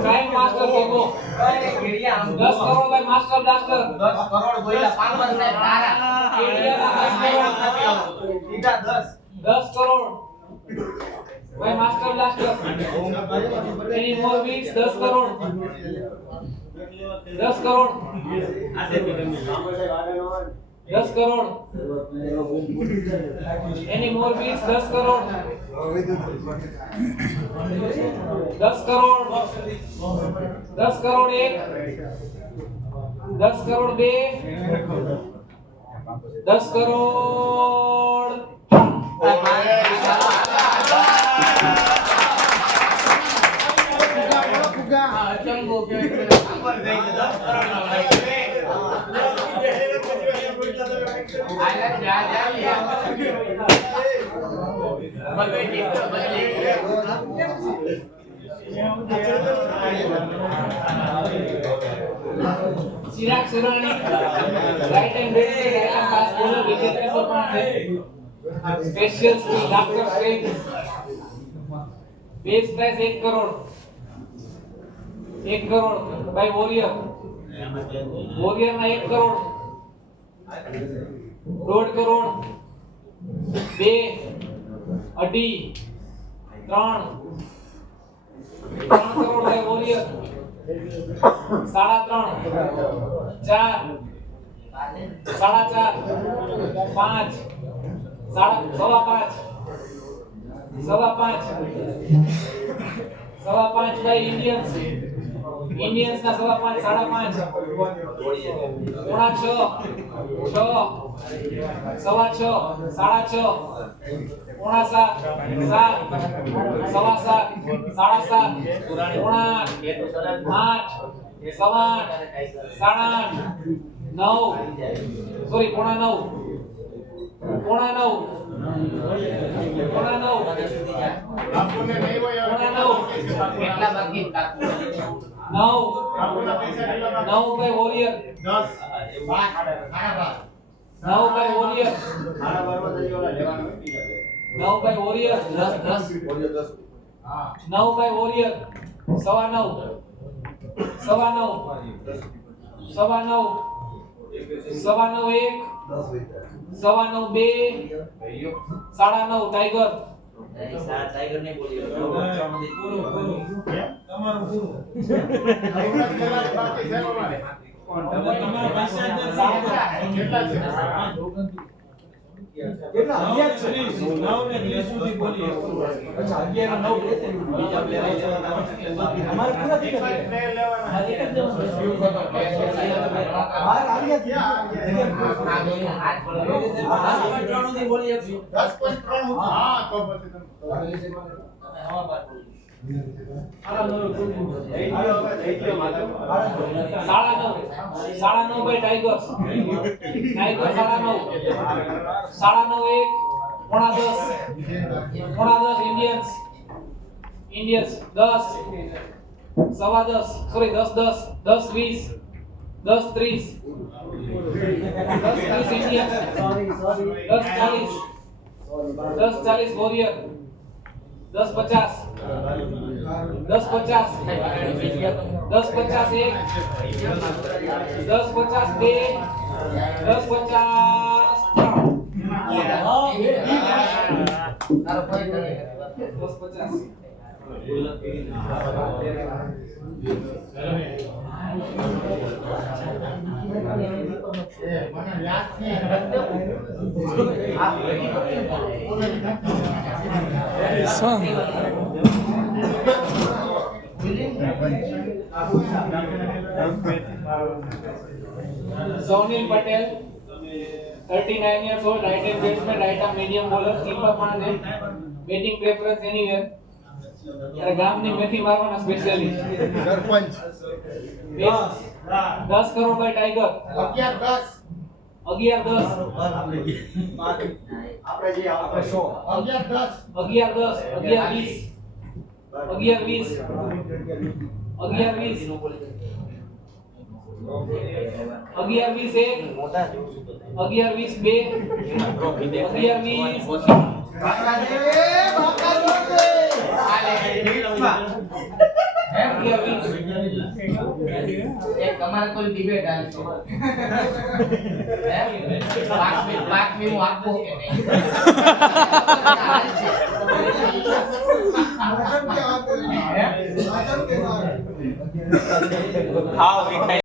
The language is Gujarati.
क्राइम मास्टर देखो 10 करोड़ भाई मास्टर ब्लास्टर 10 करोड़ बोला पावर से तारा सीधा 10 करोड़ भाई master blaster any more weeks 10 crore 10 crore 10 crore any more weeks 10 crore 10 crore 10 crore एक 10 करोड़ बे 10 crore Chirag Surani right and left pace bowler wicket keeper પણ છે special skill doctor straight base price 1 crore 1 crore by warrior warrior ના 1 કરોડ 1.5 કરોડ 2 અઢી 3 crore by warrior 3.5 4 4.5 5 5 by Indians Indians ના 5.5 5.5 પોણા 6 6 6.5 પોણા 7 7 સવા 7 પોણા 8 સવા 8 9 સોરી પોણા 9 પોણા 9 આપણને નહીં હોય કેટલા બાકી 9 બાય વોરિયર 10 9 બાય વોરિયર 9 બાય વોરિયર 9 બાય વોરિયર સવા 9 સવા 9 સવા 9 1 સવા 9 2 સાડા 9 ટાઈગર ટાઈગર ને બોલ્યો તમારું પૂરું બાકી છે અમારે તમારા પૈસા કેટલા છે કેટલા 11 છે 9 ને 20 સુધી બોલીએ અચ્છા 11 9 બીજા પ્લેયર અમારે પૂરા થઈ ગયા પ્લેયર લેવાના એક જ બહાર આવ્યા ત્યાં 10.3 સુધી બોલીએ 10.3 હા તો પછી તમે સાડા 9 બાય ટાઈગર સાડા 9 1 પોણા 10 ઇન્ડિયન્સ 10 સવા 10 sorry 10 20 10 30 Indian 10 40 warrior 10 50 10 50 10 50 1 10 50 2 10 50 Sonil Patel, 39 years old, right hand batsman, right arm medium bowler, keeper પણ છે, batting preference anywhere. અરે ગામની મેથી મારવાના specialist sarpanch 10 crore by tiger 11 10 આપણે જે આપણે શો 11 10 11 20 11 20 11 20 11 20 1 11 20 2 11 એક તમારે કોઈ ડિબેટ હાલશે પાક વીમો આપવો કે નહીં ખાઓ મીઠાઈ